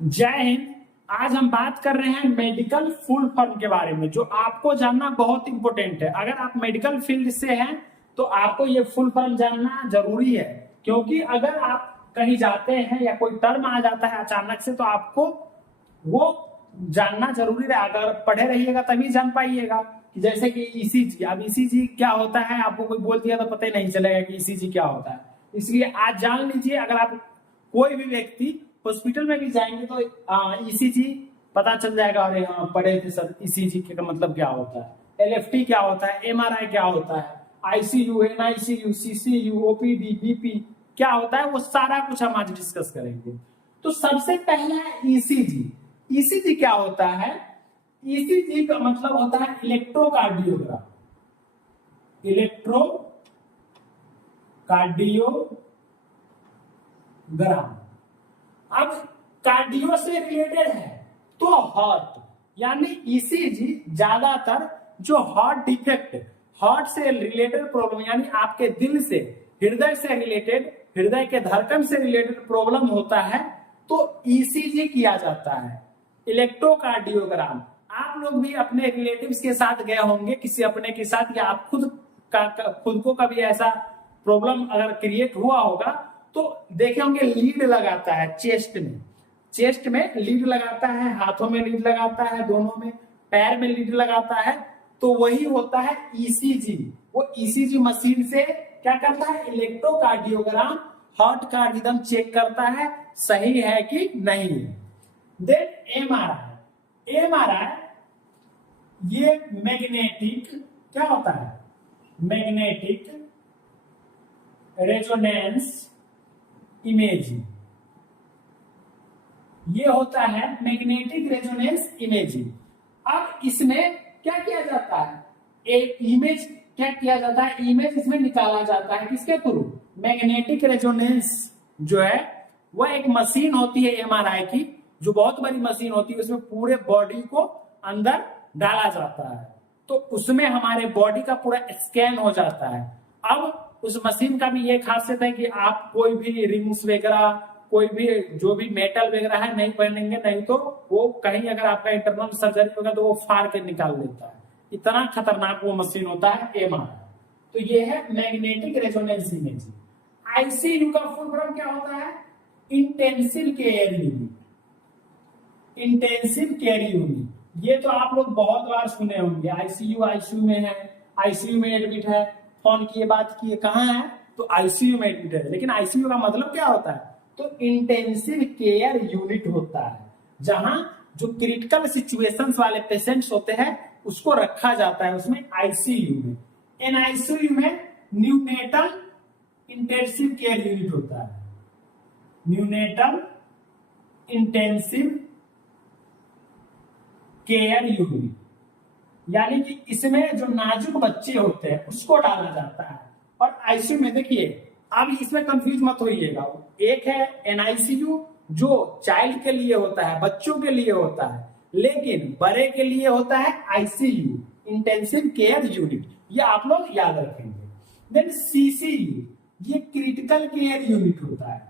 जय हिंद। आज हम बात कर रहे हैं मेडिकल फुल फॉर्म के बारे में, जो आपको जानना बहुत इंपॉर्टेंट है। अगर आप मेडिकल फील्ड से हैं तो आपको ये फुल फॉर्म जानना जरूरी है, क्योंकि अगर आप कहीं जाते हैं या कोई टर्म आ जाता है अचानक से तो आपको वो जानना जरूरी है। अगर पढ़े रहिएगा तभी जान पाइएगा। जैसे कि ईसीजी, अब ईसीजी क्या होता है आपको कोई बोल दिया तो पता ही नहीं चलेगा कि ईसीजी क्या होता है। इसलिए आज जान लीजिए। अगर आप कोई भी व्यक्ति हॉस्पिटल में भी जाएंगे तो ईसीजी पता चल जाएगा। अरे हाँ पढ़े थे सर, ईसीजी का मतलब क्या होता है, एलएफटी क्या होता है, एमआरआई क्या होता है, ICU, NICU, CCU, OPD, BP क्या होता है, वो सारा कुछ हम आज डिस्कस करेंगे। तो सबसे पहला है ईसीजी। ईसीजी क्या होता है? ईसीजी का मतलब होता है इलेक्ट्रोकार्डियोग्राम। इलेक्ट्रोकार्डियोग्राम। अब कार्डियो से रिलेटेड है तो हार्ट, यानी ईसीजी ज्यादातर जो हार्ट डिफेक्ट, हार्ट से रिलेटेड प्रॉब्लम, यानी आपके दिल से, हृदय से रिलेटेड, हृदय के धड़कन से रिलेटेड प्रॉब्लम होता है तो ईसीजी किया जाता है। इलेक्ट्रोकार्डियोग्राम आप लोग भी अपने रिलेटिव्स के साथ गए होंगे, किसी अपने के साथ, या आप खुद को कभी ऐसा प्रॉब्लम अगर क्रिएट हुआ होगा तो देखे होंगे लीड लगाता है चेस्ट में लीड लगाता है, हाथों में लीड लगाता है, दोनों में, पैर में लीड लगाता है, तो वही होता है ईसीजी। वो ईसीजी मशीन से क्या करता है? इलेक्ट्रोकार्डियोग्राम, हार्ट का रिदम चेक करता है सही है कि नहीं। देन एमआरआई ये मैग्नेटिक क्या होता है? Magnetic resonance imaging. ये होता है मैग्नेटिक रेजोनेंस इमेजिंग। अब इसमें क्या किया जाता है? एक इमेज क्या किया जाता है? इमेज इसमें निकाला जाता है किसके थ्रू? मैग्नेटिक रेजोनेंस जो है वह एक मशीन होती है एमआरआई की, जो बहुत बड़ी मशीन होती है। उसमें पूरे बॉडी को अंदर डाला जाता है तो उसमें हमारे बॉडी का पूरा स्कैन हो जाता है। अब उस मशीन का भी ये खासियत है कि आप कोई भी रिंग्स वगैरह, कोई भी जो भी मेटल वगैरह है नहीं पहनेंगे, नहीं तो वो कहीं अगर आपका इंटरनल सर्जरी होगा तो वो फाड़ के निकाल देता है। इतना खतरनाक वो मशीन होता है एमआरआई। तो ये है मैग्नेटिक रेजोनेंस इमेजिंग। आईसीयू का फुल फॉर्म क्या होता है? Intensive care unit. Intensive care unit ये तो आप लोग बहुत बार सुने होंगे। आईसीयू में है, आईसीयू में एडमिट है, फोन की बात की, कहाँ है? तो आईसीयू में एडमिट है। लेकिन आईसीयू का मतलब क्या होता है? तो इंटेंसिव केयर यूनिट होता है, जहां जो क्रिटिकल सिचुएशंस वाले पेशेंट्स होते हैं उसको रखा जाता है उसमें, आईसीयू में। एनआईसीयू में न्यूनेटल इंटेंसिव केयर यूनिट होता है। न्यूनेटल इंटेंसिव केयर यूनिट, यानी कि इसमें जो नाजुक बच्चे होते हैं उसको डाला जाता है। और आईसीयू में देखिए, अब इसमें कंफ्यूज मत होइएगा। एक है एनआईसीयू जो चाइल्ड के लिए होता है, बच्चों के लिए होता है, लेकिन बड़े के लिए होता है आईसीयू, इंटेंसिव केयर यूनिट। ये आप लोग याद रखेंगे। देन सीसीयू ये क्रिटिकल केयर यूनिट होता है।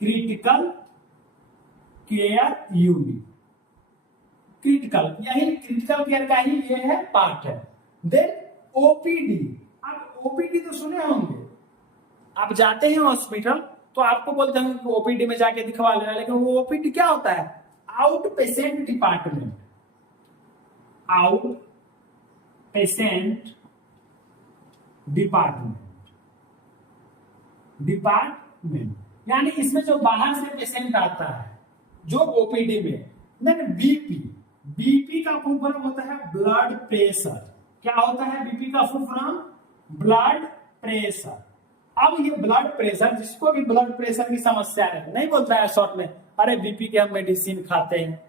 क्रिटिकल केयर यूनिट, क्रिटिकल, यही क्रिटिकल केयर का ही ये है पार्ट है। Then OPD. अब ओपीडी तो सुने होंगे, आप जाते हैं हॉस्पिटल तो आपको बोलते हैं कि ओपीडी में जाके दिखवा लेना, लेकिन वो ओपीडी क्या होता है? Out patient department. Out patient department यानी इसमें जो बाहर से पेशेंट आता है जो ओपीडी में। Then BP. बीपी का फुल फॉर्म होता है ब्लड प्रेशर। क्या होता है बीपी का फुल फॉर्म? Blood pressure. अब ये ब्लड प्रेशर, जिसको भी ब्लड प्रेशर की समस्या है, नहीं बोलता है शॉर्ट में अरे बीपी के हम मेडिसिन खाते हैं,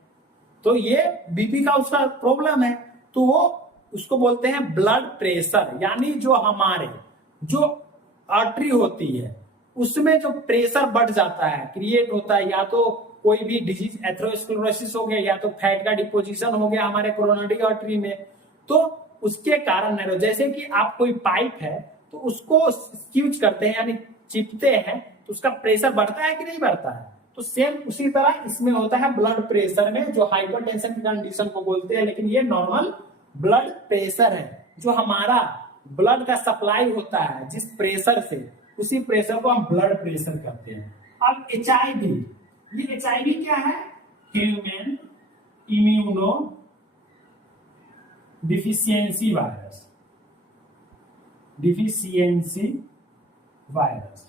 तो ये बीपी का उसका प्रॉब्लम है, तो वो उसको बोलते हैं ब्लड प्रेशर। यानी जो हमारे जो आर्टरी होती है उसमें जो प्रेशर बढ़ जाता है, क्रिएट होता है, या तो कोई भी डिजीज एथेरोस्क्लेरोसिस हो गया, या तो फैट का डिपोजिशन हो गया हमारे कोरोनरी आर्टरी में, तो उसके कारण नैरो, जैसे कि आप कोई पाइप है तो उसको स्क्यूज करते हैं यानी चिपते हैं तो उसका प्रेशर बढ़ता है कि नहीं बढ़ता है? तो सेम उसी तरह इसमें होता है ब्लड प्रेशर में, जो हाइपरटेंशन की कंडीशन को बोलते हैं, लेकिन ये नॉर्मल ब्लड प्रेशर है। जो हमारा ब्लड का सप्लाई होता है जिस प्रेशर से, उसी प्रेशर को हम ब्लड प्रेशर कहते हैं। अब HIV, ये HIV क्या है? Human immuno deficiency virus, deficiency virus.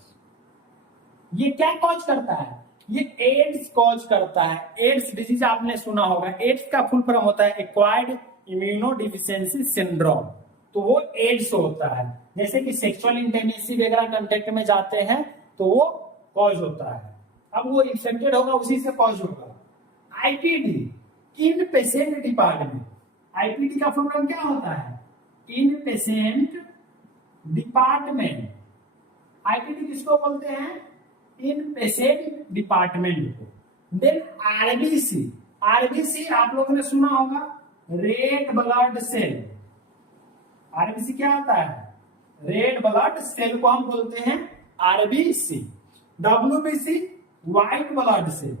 ये क्या कॉज करता है? ये एड्स कॉज करता है। एड्स डिजीज आपने सुना होगा। एड्स का फुल फॉर्म होता है एक्वायर्ड इम्यूनो डिफिशियंसी सिंड्रोम। तो वो एड्स होता है। जैसे कि सेक्सुअल इंटेमेसी वगैरह कंटेक्ट में जाते हैं तो वो कॉज होता है। अब वो इन्फेक्टेड होगा, उसी से कॉज होगा। आईपीडी, इन पेशेंट डिपार्टमेंट। आईपीडी का फुल फॉर्म क्या होता है? इन पेशेंट डिपार्टमेंट। आईपीडी किसको बोलते हैं? इन पेशेंट डिपार्टमेंट को। देन आरबीसी, आरबीसी आप लोगों ने सुना होगा, रेड ब्लड सेल। आरबीसी क्या होता है? रेड ब्लड सेल को हम बोलते हैं RBC. WBC, white blood cell.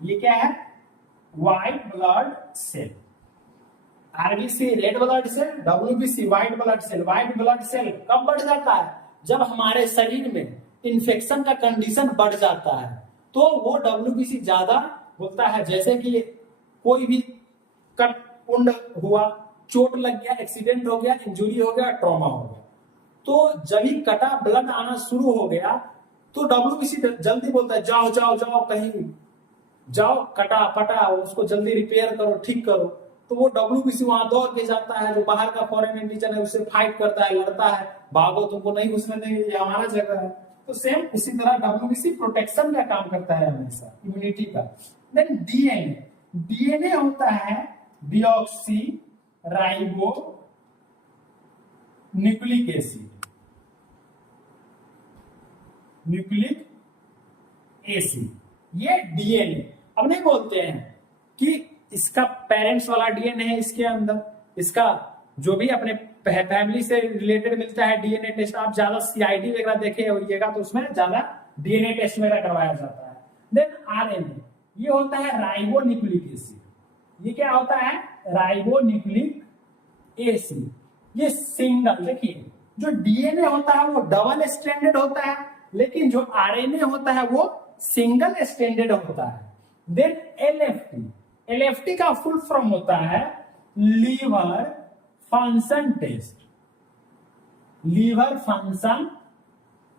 ये क्या है? White blood cell. RBC red blood cell, WBC white blood cell. White blood cell कब बढ़ जाता है? जब हमारे शरीर में इन्फेक्शन का कंडीशन बढ़ जाता है तो वो डब्ल्यूबीसी ज्यादा होता है। जैसे कि कोई भी कट उंड हुआ, चोट लग गया, एक्सीडेंट हो गया, इंजुरी हो गया, ट्रॉमा हो गया, तो जब ही कटा ब्लड आना शुरू हो गया तो डब्ल्यूबीसी जल्दी बोलता है जाओ जाओ जाओ, कहीं जाओ, कटा पटा उसको जल्दी रिपेयर करो, ठीक करो। तो वो डब्ल्यूबीसी वहां दौड़ के जाता है। जो बाहर का फॉरेन एंटीजन है उससे फाइट करता है, लड़ता है, भागो, तुमको नहीं घुसने देंगे, ये हमारा जगह है। तो सेम उसी तरह डब्ल्यूबीसी प्रोटेक्शन का काम करता है हमेशा, इम्यूनिटी का। देन डीएनए, डीएनए होता है deoxy ribo nucleic acid, nucleic acid, ये डीएनए। अब नहीं बोलते हैं कि इसका पेरेंट्स वाला डीएनए है इसके अंदर, इसका जो भी अपने फैमिली से रिलेटेड मिलता है डीएनए टेस्ट। आप ज्यादा सीआईडी वगैरह देखे होइएगा तो उसमें ज्यादा डीएनए टेस्ट वगैरह करवाया जाता है। देन आरएनए, ये होता है राइबो न्यूक्लिक एसिड। ये क्या होता है? Ribo nucleic acid. ये सिंगल, देखिए जो डीएनए होता है वो डबल स्ट्रैंडेड होता है, लेकिन जो आरएनए होता है वो सिंगल स्ट्रैंडेड होता है। देन एलएफटी, एलएफटी का फुल फॉर्म होता है liver function test, liver function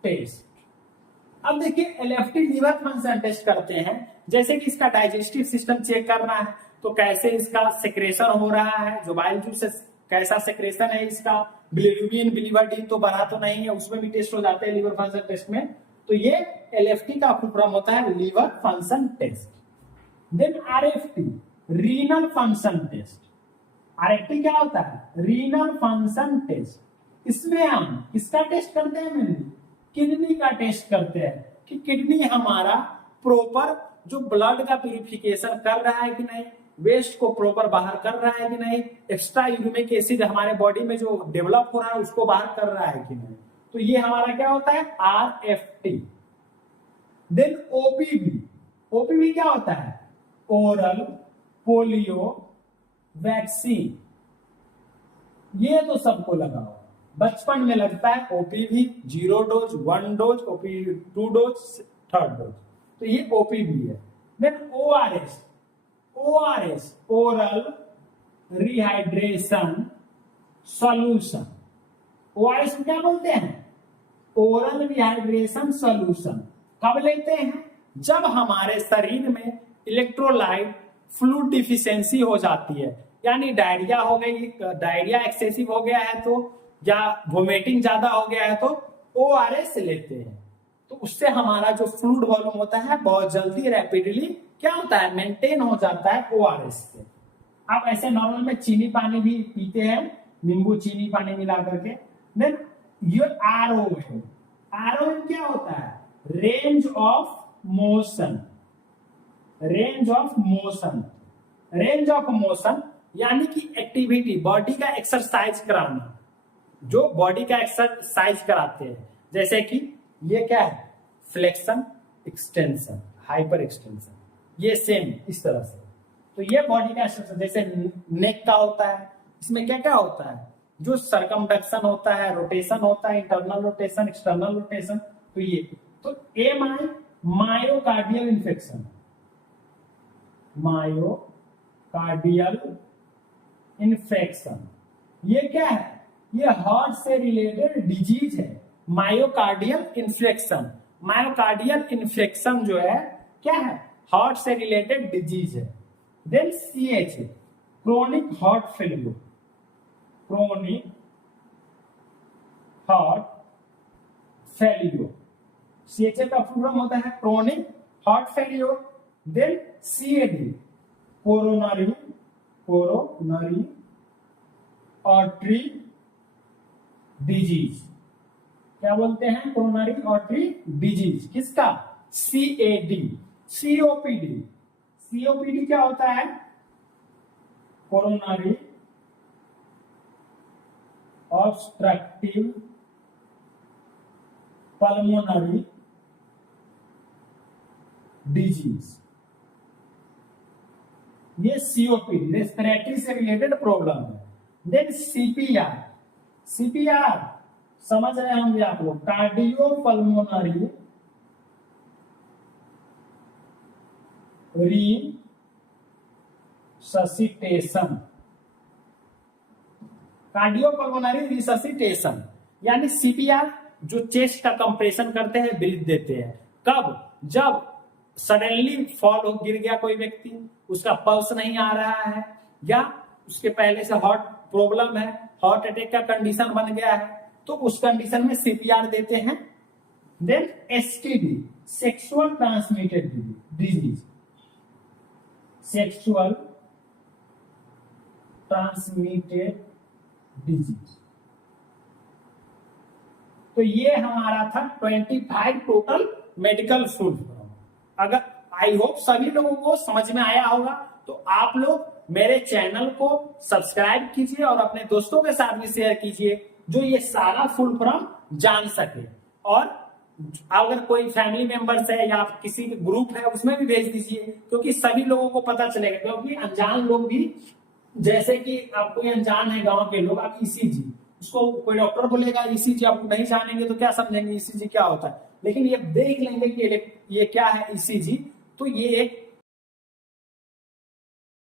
test. अब देखिए एलएफटी लीवर फंक्शन टेस्ट करते हैं, जैसे कि इसका डाइजेस्टिव सिस्टम चेक करना है तो कैसे इसका सेक्रेशन हो रहा है, जो बाइल जूस से कैसा सेक्रेशन है इसका, बिलिरुबिन बिलिवर्डिन तो बढ़ा तो नहीं है, उसमें भी टेस्ट हो जाते हैं लीवर फंक्शन टेस्ट में। तो ये एलएफटी का फुल फॉर्म होता है liver function test. Then RFT, renal function test. RFT क्या होता है? Renal function test. इसमें हम किसका टेस्ट करते हैं? मेनली किडनी का टेस्ट करते हैं कि किडनी हमारा प्रॉपर जो ब्लड का प्यूरिफिकेशन कर रहा है कि नहीं, वेस्ट को प्रॉपर बाहर कर रहा है कि नहीं, एक्स्ट्रा यूरिक एसिड हमारे बॉडी में जो डेवलप हो रहा है उसको बाहर कर रहा है कि नहीं। तो ये हमारा क्या होता है? आरएफटी। देन ओपीवी, ओपीवी क्या होता है? Oral polio vaccine. ये तो सबको लगा हो, बचपन में लगता है OPV 0 dose, 1 dose, OPV 2 dose, 3rd dose. तो ये ओपीवी है। Then ORS, ORS oral rehydration solution. ORS को क्या बोलते हैं? Oral rehydration solution. कब लेते हैं? जब हमारे शरीर में इलेक्ट्रोलाइट फ्लूइड डिफिशियंसी हो जाती है, यानी डायरिया हो गई, डायरिया एक्सेसिव हो गया है तो, या वोमिटिंग ज्यादा हो गया है तो ओआरएस लेते हैं। तो उससे हमारा जो फ्लूइड वॉल्यूम होता है बहुत जल्दी रैपिडली क्या होता है? मेंटेन हो जाता है ओआरएस से। आप ऐसे नॉर्मल में चीनी पानी भी पीते हैं, नींबू चीनी पानी मिला करके। देन ये आरओएम, आरओएम क्या होता है? Range of motion, range of motion, range of motion यानी कि एक्टिविटी, बॉडी का एक्सरसाइज कराना, जो बॉडी का एक्सरसाइज कराते हैं। जैसे कि ये क्या है? फ्लेक्शन, एक्सटेंशन, हाइपर एक्सटेंशन, ये सेम इस तरह से। तो ये बॉडी का स्ट्रक्चर जैसे नेक का होता है, इसमें क्या क्या होता है, जो सरकमडक्शन होता है, रोटेशन होता है, इंटरनल रोटेशन, एक्सटर्नल रोटेशन। तो ये तो MI myocardial infection, myocardial infection ये क्या है, ये हार्ट से रिलेटेड डिजीज है। मायोकार्डियल इन्फेक्शन, मायोकार्डियल इन्फेक्शन जो है क्या है, हार्ट से रिलेटेड डिजीज है। Then CH, chronic heart failure, chronic heart failure, CHA का फुल फॉर्म होता है chronic heart failure. Then CAD, coronary, coronary artery disease, क्या बोलते हैं, कोरोनरी आर्टरी डिजीज, किसका, सीएडी। सीओपीडी, सीओपीडी क्या होता है, कोरोनरी ऑब्स्ट्रक्टिव पल्मोनरी डिजीज, ये सीओपीडी रेस्पिरेटरी से रिलेटेड प्रॉब्लम है। देन सीपीआर, सीपीआर समझ रहे होंगे आप लोग, cardio pulmonary resuscitation, cardiopulmonary resuscitation यानी सीपीआर, जो चेस्ट का कंप्रेशन करते हैं, ब्रीथ देते हैं। कब, जब सडनली फॉल हो, गिर गया कोई व्यक्ति, उसका पल्स नहीं आ रहा है, या उसके पहले से हार्ट प्रॉब्लम है, हार्ट अटैक का कंडीशन बन गया है, तो उस कंडीशन में सीपीआर देते हैं। Then STD, sexual transmitted disease, sexual transmitted disease. तो ये हमारा था 25 टोटल मेडिकल फुल फॉर्म। अगर आई होप सभी लोगों को समझ में आया होगा, तो आप लोग मेरे चैनल को सब्सक्राइब कीजिए और अपने दोस्तों के साथ भी शेयर कीजिए, जो ये सारा फुल फॉर्म जान सके। और अगर कोई फैमिली मेंबर्स है या किसी ग्रुप है, उसमें भी भेज दीजिए, क्योंकि सभी लोगों को पता चलेगा। क्योंकि अनजान लोग भी, जैसे कि आप कोई अनजान है गांव के लोग, आप ईसीजी, उसको कोई डॉक्टर बोलेगा ईसीजी, आप नहीं जानेंगे तो क्या समझेंगे ईसीजी क्या होता है, लेकिन ये देख लेंगे कि ये क्या है ईसीजी, तो ये एक